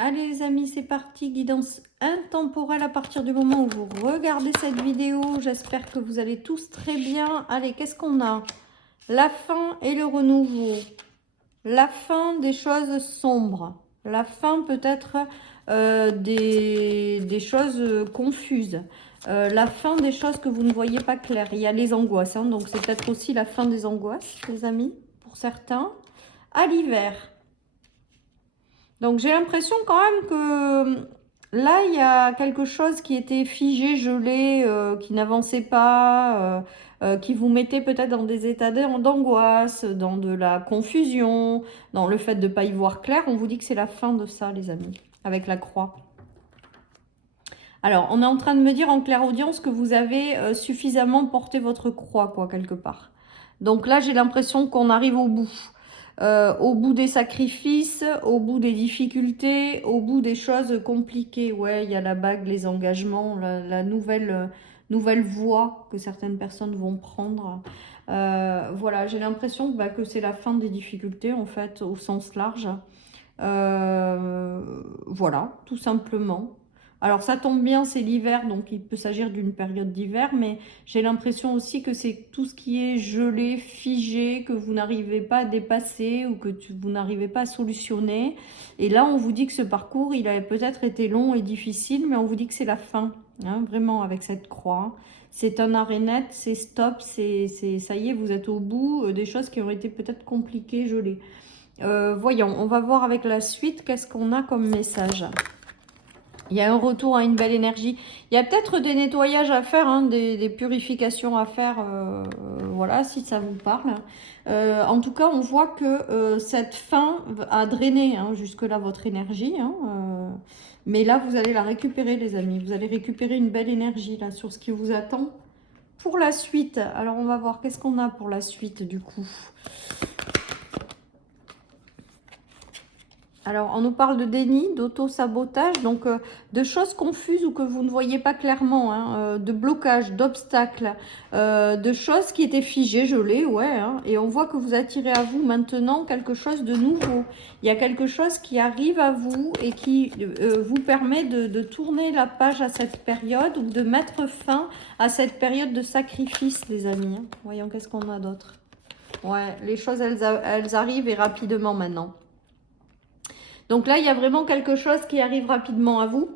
Allez les amis, c'est parti, guidance intemporelle à partir du moment où vous regardez cette vidéo. J'espère que vous allez tous très bien. Allez, qu'est-ce qu'on a? La fin et le renouveau. La fin des choses sombres. La fin peut-être des choses confuses. La fin des choses que vous ne voyez pas claires. Il y a les angoisses, hein, donc c'est peut-être aussi la fin des angoisses, les amis, pour certains. À l'hiver. Donc j'ai l'impression quand même que là, il y a quelque chose qui était figé, gelé, qui n'avançait pas, qui vous mettait peut-être dans des états d'angoisse, dans de la confusion, dans le fait de ne pas y voir clair. On vous dit que c'est la fin de ça, les amis, avec la croix. Alors, on est en train de me dire en clairaudience que vous avez suffisamment porté votre croix, quoi, quelque part. Donc là, j'ai l'impression qu'on arrive au bout des sacrifices, au bout des difficultés, au bout des choses compliquées. Ouais, il y a la bague, les engagements, la nouvelle voie que certaines personnes vont prendre. Voilà, j'ai l'impression que c'est la fin des difficultés, en fait, au sens large. Voilà, tout simplement. Alors ça tombe bien, c'est l'hiver, donc il peut s'agir d'une période d'hiver, mais j'ai l'impression aussi que c'est tout ce qui est gelé, figé, que vous n'arrivez pas à dépasser ou que vous n'arrivez pas à solutionner. Et là, on vous dit que ce parcours, il a peut-être été long et difficile, mais on vous dit que c'est la fin, hein, vraiment, avec cette croix. C'est un arrêt net, c'est stop, ça y est, vous êtes au bout des choses qui ont été peut-être compliquées, gelées. Voyons, on va voir avec la suite qu'est-ce qu'on a comme message. Il y a un retour à une belle énergie. Il y a peut-être des nettoyages à faire, hein, des purifications à faire, voilà, si ça vous parle. En tout cas, on voit que cette fin a drainé, hein, jusque-là votre énergie. Hein, mais là, vous allez la récupérer, les amis. Vous allez récupérer une belle énergie là sur ce qui vous attend pour la suite. Alors, on va voir qu'est-ce qu'on a pour la suite, du coup. Alors, on nous parle de déni, d'auto-sabotage, donc de choses confuses ou que vous ne voyez pas clairement, hein, de blocage, d'obstacles, de choses qui étaient figées, gelées, ouais, hein, et on voit que vous attirez à vous maintenant quelque chose de nouveau. Il y a quelque chose qui arrive à vous et qui vous permet de tourner la page à cette période ou de mettre fin à cette période de sacrifice, les amis. Hein. Voyons, qu'est-ce qu'on a d'autre. Ouais, les choses, elles arrivent et rapidement maintenant. Donc là, il y a vraiment quelque chose qui arrive rapidement à vous,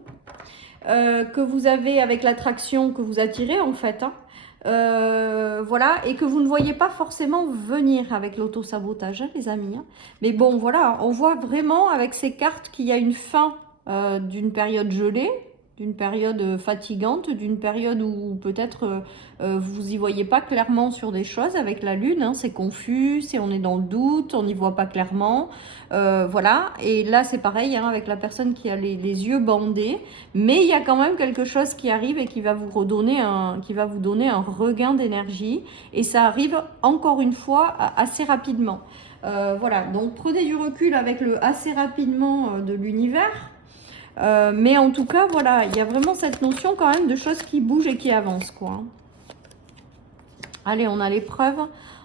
que vous avez avec l'attraction que vous attirez en fait. Hein. Voilà, et que vous ne voyez pas forcément venir avec l'auto-sabotage, hein, les amis. Hein. Mais bon, voilà, on voit vraiment avec ces cartes qu'il y a une fin d'une période gelée, d'une période fatigante, d'une période où peut-être vous y voyez pas clairement sur des choses avec la lune, hein, c'est confus, on est dans le doute, on n'y voit pas clairement, voilà, et là c'est pareil, hein, avec la personne qui a les yeux bandés, mais il y a quand même quelque chose qui arrive et qui va vous donner un regain d'énergie, et ça arrive encore une fois assez rapidement. Voilà, donc prenez du recul avec le assez rapidement de l'univers. Mais en tout cas, voilà, il y a vraiment cette notion quand même de choses qui bougent et qui avancent, quoi. Allez, on a l'épreuve,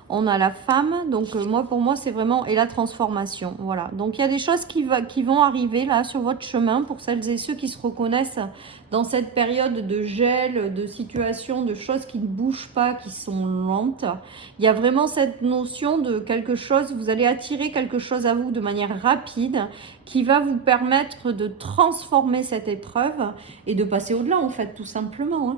on a la femme, donc pour moi, c'est vraiment, et la transformation, voilà. Donc, il y a des choses qui vont arriver là sur votre chemin pour celles et ceux qui se reconnaissent dans cette période de gel, de situation, de choses qui ne bougent pas, qui sont lentes. Il y a vraiment cette notion de quelque chose, vous allez attirer quelque chose à vous de manière rapide qui va vous permettre de transformer cette épreuve et de passer au-delà, en fait, tout simplement, hein.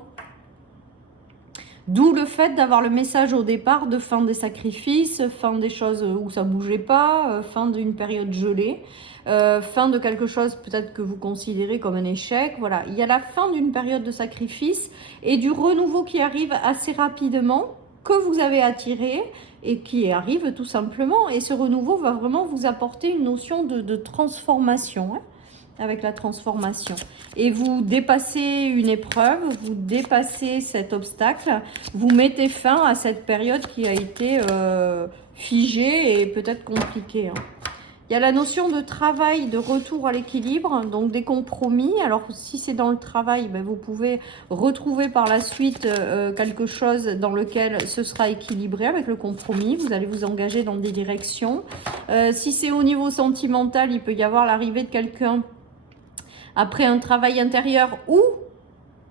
D'où le fait d'avoir le message au départ de fin des sacrifices, fin des choses où ça bougeait pas, fin d'une période gelée, fin de quelque chose peut-être que vous considérez comme un échec. Voilà, il y a la fin d'une période de sacrifice et du renouveau qui arrive assez rapidement, que vous avez attiré et qui arrive tout simplement. Et ce renouveau va vraiment vous apporter une notion de transformation, hein, avec la transformation. Et vous dépassez une épreuve, vous dépassez cet obstacle, vous mettez fin à cette période qui a été figée et peut-être compliquée. Hein. Il y a la notion de travail, de retour à l'équilibre, donc des compromis. Alors si c'est dans le travail, vous pouvez retrouver par la suite quelque chose dans lequel ce sera équilibré avec le compromis. Vous allez vous engager dans des directions. Si c'est au niveau sentimental, il peut y avoir l'arrivée de quelqu'un après un travail intérieur ou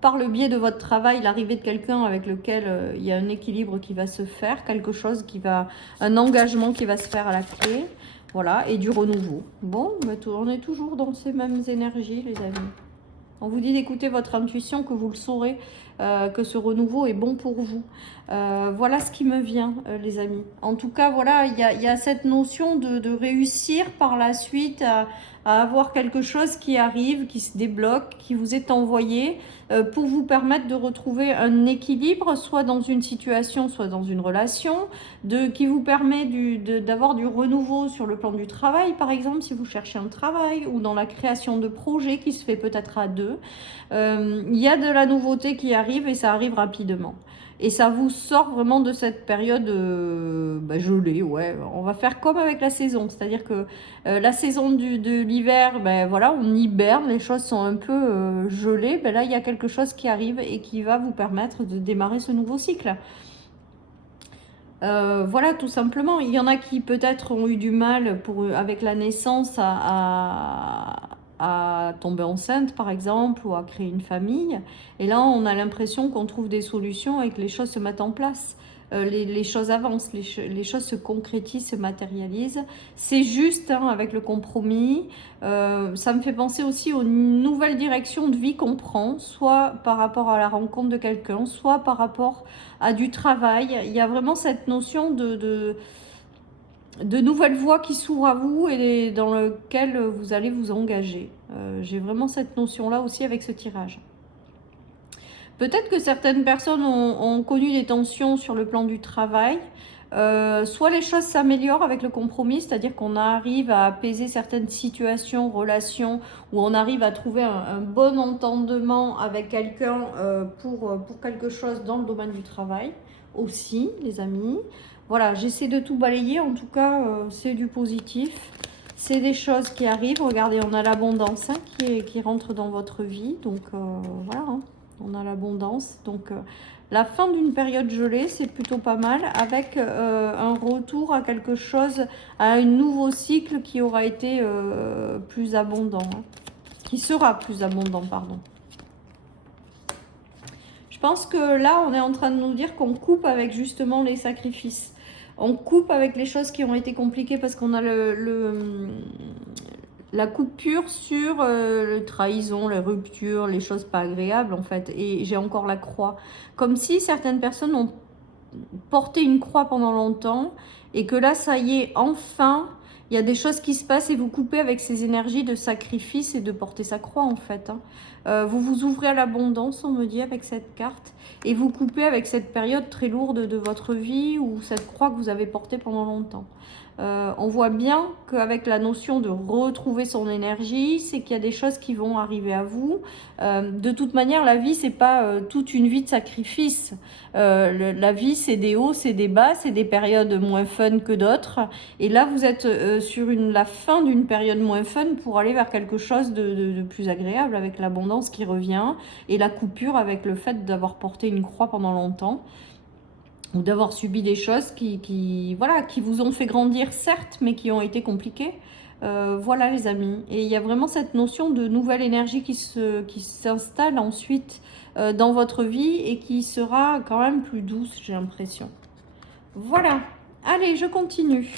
par le biais de votre travail, l'arrivée de quelqu'un avec lequel il y a un équilibre qui va se faire, quelque chose qui va, un engagement qui va se faire à la clé, voilà, et du renouveau. Bon, ben, on est toujours dans ces mêmes énergies, les amis. On vous dit d'écouter votre intuition, que vous le saurez, que ce renouveau est bon pour vous. Voilà ce qui me vient, les amis. En tout cas, voilà, il y a cette notion de réussir par la suite à avoir quelque chose qui arrive, qui se débloque, qui vous est envoyé pour vous permettre de retrouver un équilibre, soit dans une situation, soit dans une relation, qui vous permet d'avoir du renouveau sur le plan du travail, par exemple, si vous cherchez un travail, ou dans la création de projets qui se fait peut-être à deux. Il y a de la nouveauté qui arrive et ça arrive rapidement. Et ça vous sort vraiment de cette période gelée, ouais. On va faire comme avec la saison, c'est-à-dire que la saison de l'hiver, ben voilà, on hiberne, les choses sont un peu gelées. Ben là, il y a quelque chose qui arrive et qui va vous permettre de démarrer ce nouveau cycle. Voilà, tout simplement. Il y en a qui peut-être ont eu du mal avec la naissance à tomber enceinte, par exemple, ou à créer une famille. Et là, on a l'impression qu'on trouve des solutions et que les choses se mettent en place. Les choses avancent, les choses se concrétisent, se matérialisent. C'est juste, hein, avec le compromis. Ça me fait penser aussi aux nouvelles directions de vie qu'on prend, soit par rapport à la rencontre de quelqu'un, soit par rapport à du travail. Il y a vraiment cette notion de nouvelles voies qui s'ouvrent à vous et dans lesquelles vous allez vous engager. J'ai vraiment cette notion-là aussi avec ce tirage. Peut-être que certaines personnes ont connu des tensions sur le plan du travail. Soit les choses s'améliorent avec le compromis, c'est-à-dire qu'on arrive à apaiser certaines situations, relations, où on arrive à trouver un bon entendement avec quelqu'un pour quelque chose dans le domaine du travail aussi, les amis. Voilà, j'essaie de tout balayer, en tout cas, c'est du positif. C'est des choses qui arrivent. Regardez, on a l'abondance, hein, qui rentre dans votre vie. Donc, voilà, hein, on a l'abondance. Donc, la fin d'une période gelée, c'est plutôt pas mal. Avec un retour à quelque chose, à un nouveau cycle qui aura été plus abondant. Hein, qui sera plus abondant, pardon. Je pense que là, on est en train de nous dire qu'on coupe avec justement les sacrifices. On coupe avec les choses qui ont été compliquées parce qu'on a la coupure sur le trahison, les ruptures, les choses pas agréables en fait. Et j'ai encore la croix. Comme si certaines personnes ont porté une croix pendant longtemps et que là, ça y est, enfin, il y a des choses qui se passent et vous coupez avec ces énergies de sacrifice et de porter sa croix en fait. Hein. Vous vous ouvrez à l'abondance, on me dit, avec cette carte. Et vous coupez avec cette période très lourde de votre vie ou cette croix que vous avez portée pendant longtemps. On voit bien qu'avec la notion de retrouver son énergie, c'est qu'il y a des choses qui vont arriver à vous. De toute manière, la vie, c'est pas toute une vie de sacrifice. La vie, c'est des hauts, c'est des bas, c'est des périodes moins fun que d'autres. Et là, vous êtes sur la fin d'une période moins fun pour aller vers quelque chose de plus agréable avec l'abondance qui revient et la coupure avec le fait d'avoir porté une croix pendant longtemps. Ou d'avoir subi des choses qui vous ont fait grandir, certes, mais qui ont été compliquées. Voilà, les amis. Et il y a vraiment cette notion de nouvelle énergie qui s'installe ensuite dans votre vie et qui sera quand même plus douce, j'ai l'impression. Voilà. Allez, je continue.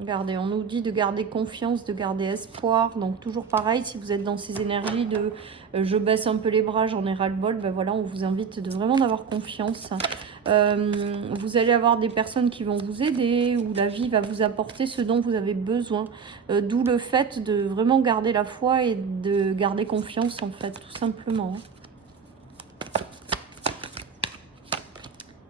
Regardez, on nous dit de garder confiance, de garder espoir. Donc toujours pareil, si vous êtes dans ces énergies de je baisse un peu les bras, j'en ai ras-le-bol, ben voilà, on vous invite vraiment d'avoir confiance. Vous allez avoir des personnes qui vont vous aider, ou la vie va vous apporter ce dont vous avez besoin. D'où le fait de vraiment garder la foi et de garder confiance en fait, tout simplement.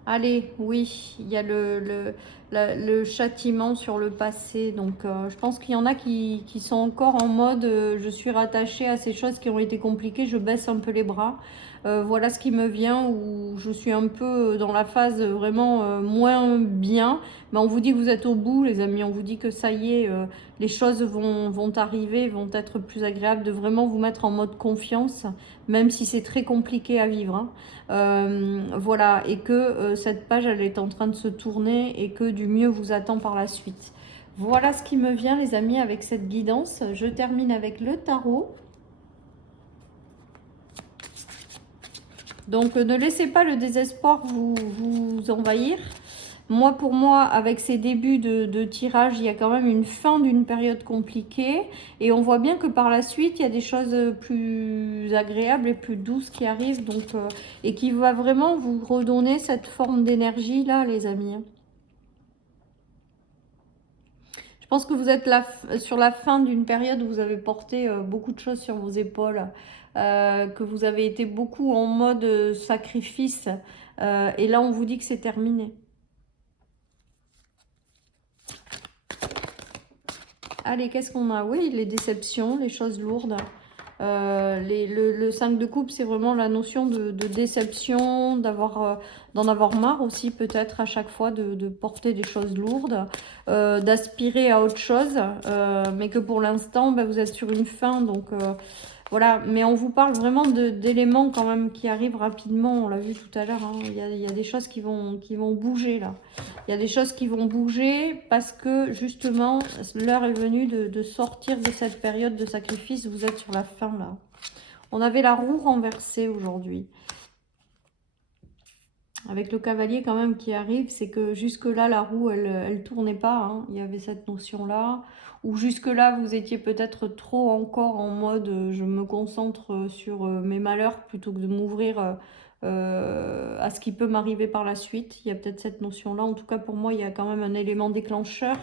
Allez, oui, il y a le châtiment sur le passé. Donc, je pense qu'il y en a qui sont encore en mode je suis rattachée à ces choses qui ont été compliquées, je baisse un peu les bras. Voilà ce qui me vient, où je suis un peu dans la phase vraiment moins bien. Mais on vous dit que vous êtes au bout, les amis. On vous dit que ça y est, les choses vont arriver, vont être plus agréables, de vraiment vous mettre en mode confiance, même si c'est très compliqué à vivre. Hein. Voilà, et que cette page, elle est en train de se tourner et que du mieux vous attend par la suite. Voilà ce qui me vient, les amis, avec cette guidance. Je termine avec le tarot. Donc, ne laissez pas le désespoir vous envahir. Moi, pour moi, avec ces débuts de tirage, il y a quand même une fin d'une période compliquée. Et on voit bien que par la suite, il y a des choses plus agréables et plus douces qui arrivent. Donc, et qui va vraiment vous redonner cette forme d'énergie-là, les amis. Je pense que vous êtes là, sur la fin d'une période où vous avez porté beaucoup de choses sur vos épaules. Que vous avez été beaucoup en mode sacrifice. Et là, on vous dit que c'est terminé. Allez, qu'est-ce qu'on a? Oui, les déceptions, les choses lourdes. Le 5 de coupe, c'est vraiment la notion de déception, d'en avoir marre aussi peut-être à chaque fois de porter des choses lourdes, d'aspirer à autre chose, mais que pour l'instant, ben, vous êtes sur une fin, donc voilà. Mais on vous parle vraiment d'éléments quand même qui arrivent rapidement, on l'a vu tout à l'heure, hein. Il y a des choses qui vont bouger là. Il y a des choses qui vont bouger parce que justement, l'heure est venue de sortir de cette période de sacrifice. Vous êtes sur la fin là. On avait la roue renversée aujourd'hui. Avec le cavalier quand même qui arrive, c'est que jusque-là, la roue, elle tournait pas, hein. Il y avait cette notion-là. Ou jusque-là, vous étiez peut-être trop encore en mode je me concentre sur mes malheurs plutôt que de m'ouvrir à ce qui peut m'arriver par la suite. Il y a peut-être cette notion-là. En tout cas, pour moi, il y a quand même un élément déclencheur.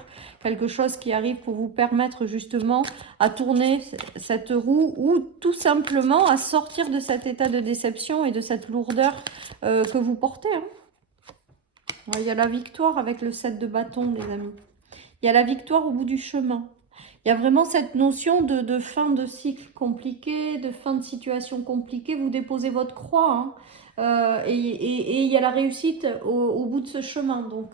Quelque chose qui arrive pour vous permettre justement à tourner cette roue ou tout simplement à sortir de cet état de déception et de cette lourdeur que vous portez. Hein. Il y a la victoire avec le 7 de bâton, les amis. Il y a la victoire au bout du chemin. Il y a vraiment cette notion de fin de cycle compliqué, de fin de situation compliquée. Vous déposez votre croix. Hein. Et il y a la réussite au bout de ce chemin. Donc,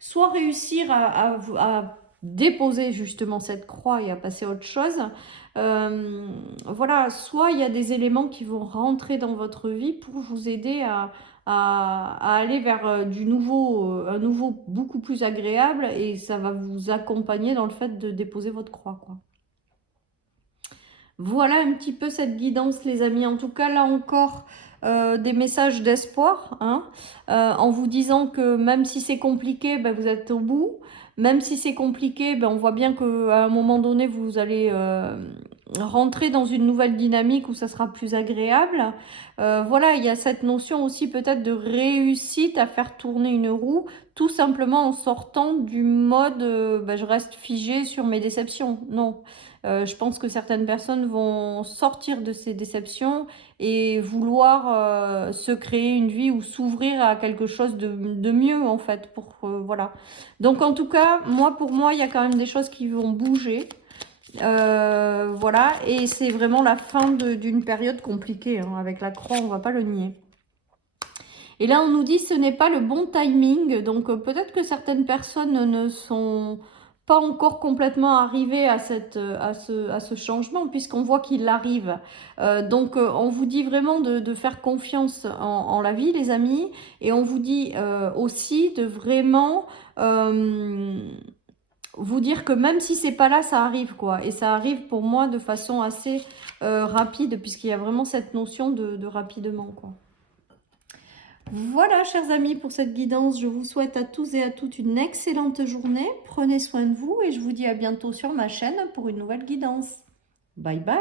soit réussir à déposer justement cette croix et à passer à autre chose. Voilà, soit il y a des éléments qui vont rentrer dans votre vie pour vous aider à aller vers un nouveau beaucoup plus agréable, et ça va vous accompagner dans le fait de déposer votre croix, quoi. Voilà un petit peu cette guidance, les amis. En tout cas, là encore, des messages d'espoir, hein, en vous disant que même si c'est compliqué, ben, vous êtes au bout. Même si c'est compliqué, ben, on voit bien qu'à un moment donné, vous allez rentrer dans une nouvelle dynamique où ça sera plus agréable. Voilà, il y a cette notion aussi peut-être de réussite à faire tourner une roue, tout simplement en sortant du mode ben, je reste figé sur mes déceptions. Non. Je pense que certaines personnes vont sortir de ces déceptions et vouloir se créer une vie ou s'ouvrir à quelque chose de mieux, en fait. Voilà. Donc, en tout cas, pour moi, il y a quand même des choses qui vont bouger. Voilà. Et c'est vraiment la fin d'une période compliquée. Hein. Avec la croix, on ne va pas le nier. Et là, on nous dit ce n'est pas le bon timing. Donc, peut-être que certaines personnes ne sont pas encore complètement arrivées à ce changement, puisqu'on voit qu'il arrive. Donc, on vous dit vraiment de faire confiance en la vie, les amis. Et on vous dit aussi de vraiment vous dire que même si c'est pas là, ça arrive, quoi. Et ça arrive pour moi de façon assez rapide, puisqu'il y a vraiment cette notion de rapidement, quoi. Voilà, chers amis, pour cette guidance. Je vous souhaite à tous et à toutes une excellente journée. Prenez soin de vous et je vous dis à bientôt sur ma chaîne pour une nouvelle guidance. Bye bye.